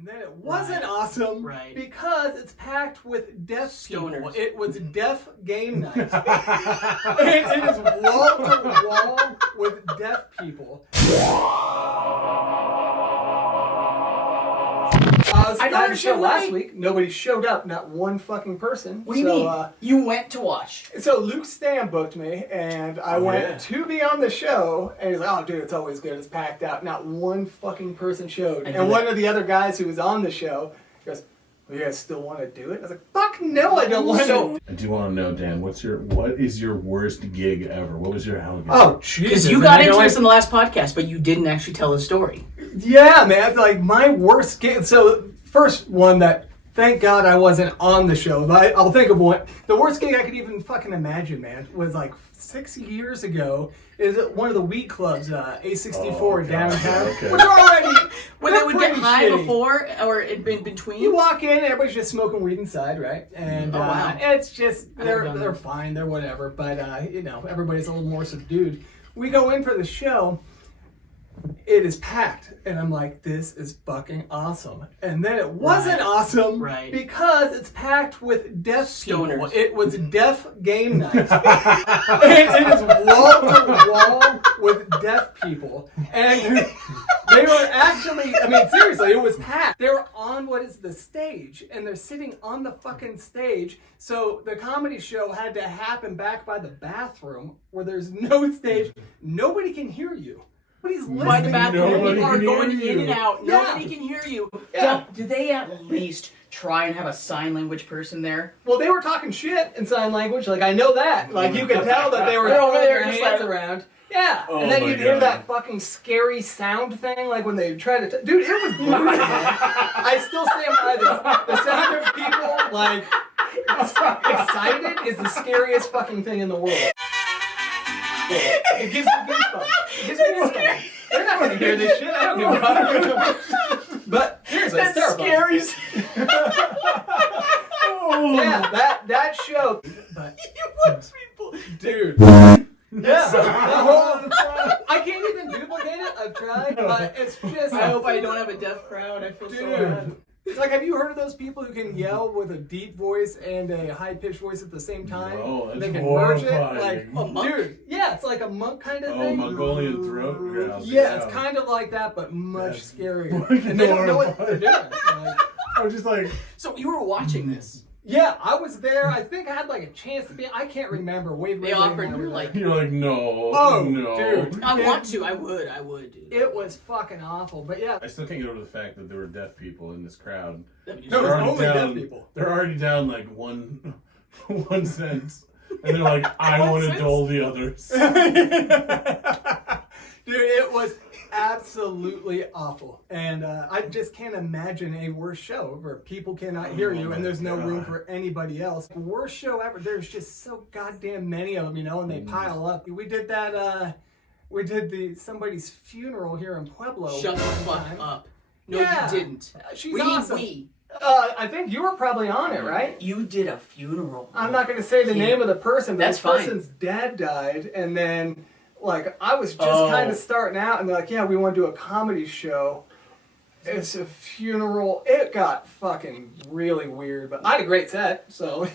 And then it wasn't awesome because it's packed with deaf people. It was deaf game night. It is wall to wall with deaf people. I don't understand last week. Nobody showed up. Not one fucking person. What do you mean? You went to watch. So Luke Stam booked me, and I went to be on the show. And he's like, "Oh, dude, it's always good. It's packed out." Not one fucking person showed. And one of the other guys who was on the show goes, "Well, you guys still want to do it?" I was like, "Fuck no, I don't want to." I do want to know, Dan, what is your worst gig ever? What was your hell gig? Oh, Jesus. Because you got into this in the last podcast, but you didn't actually tell the story. Yeah, man. Like, my worst gig. So, first one that, thank God I wasn't on the show. But I'll think of one. The worst gig I could even fucking imagine, man, was like 6 years ago. Is at one of the weed clubs, A64 downtown. Okay. Which are already, When they would get high shitty. before, or in between? You walk in, everybody's just smoking weed inside, right? And wow. it's just, they're fine, they're whatever. But, everybody's a little more subdued. We go in for the show. It is packed, and I'm like, this is fucking awesome. And then it wasn't awesome because it's packed with deaf people. It was deaf game night. It is wall to wall with deaf people. And they were actually, seriously, it was packed. They were on what is the stage, and they're sitting on the fucking stage. So the comedy show had to happen back by the bathroom where there's no stage. Nobody can hear you. Nobody's listening. By the bathroom, people are going you. in and out. Yeah. Nobody can hear you. Yeah. Did they at least try and have a sign language person there? Well, they were talking shit in sign language. Like, I know that. Like, you could tell that they were They're over throwing there their just hands like- around. Yeah. Oh And then my you'd hear God. that fucking scary sound thing, like when they try to... Dude, it was brutal, man. I still stand by this. The sound of people, like, excited is the scariest fucking thing in the world. It gives me goosebumps. It gives me goosebumps. They're not going to hear this shit. I don't give a fuck. But seriously, it's terrifying. Yeah, that show. But You watch people. dude. Yeah. I can't even duplicate it. I've tried, but it's just. I hope I don't have a deaf crowd. I feel so bad. Dude. It's like, have you heard of those people who can yell with a deep voice and a high-pitched voice at the same time? No, that's they can merge it. horrifying. Like, A monk? dude, yeah, it's like a monk kind of Oh, thing. Mongolian throat growls. Yeah, it's kind of like that, but much scarier. fucking And they don't know what they're doing. Like, I'm just like, So you were watching this. yeah, I was there. I think I had like a chance to be. I can't remember. They offered, and you were like, you're like, no, Oh, no. dude. I want to. I would, dude. It was fucking awful. But yeah, I still can't get over the fact that there were deaf people in this crowd. no, it was only deaf people. They're already down like one cent, and they're like, I want to dull the others. Dude, it was absolutely awful. And I just can't imagine a worse show where people cannot hear you and there's no room for anybody else. Worst show ever. There's just so goddamn many of them, and they pile up. We did that, we did somebody's funeral here in Pueblo. Shut the fuck up. No, Yeah. you didn't. She's We awesome. we. I think you were probably on it, right? You did a funeral. I'm not going to say the name of the person, but That's this fine. person's dad died, and then, like, I was just kind of starting out, and they're like, yeah, we want to do a comedy show. It's a funeral. It got fucking really weird, but I had a great set, so...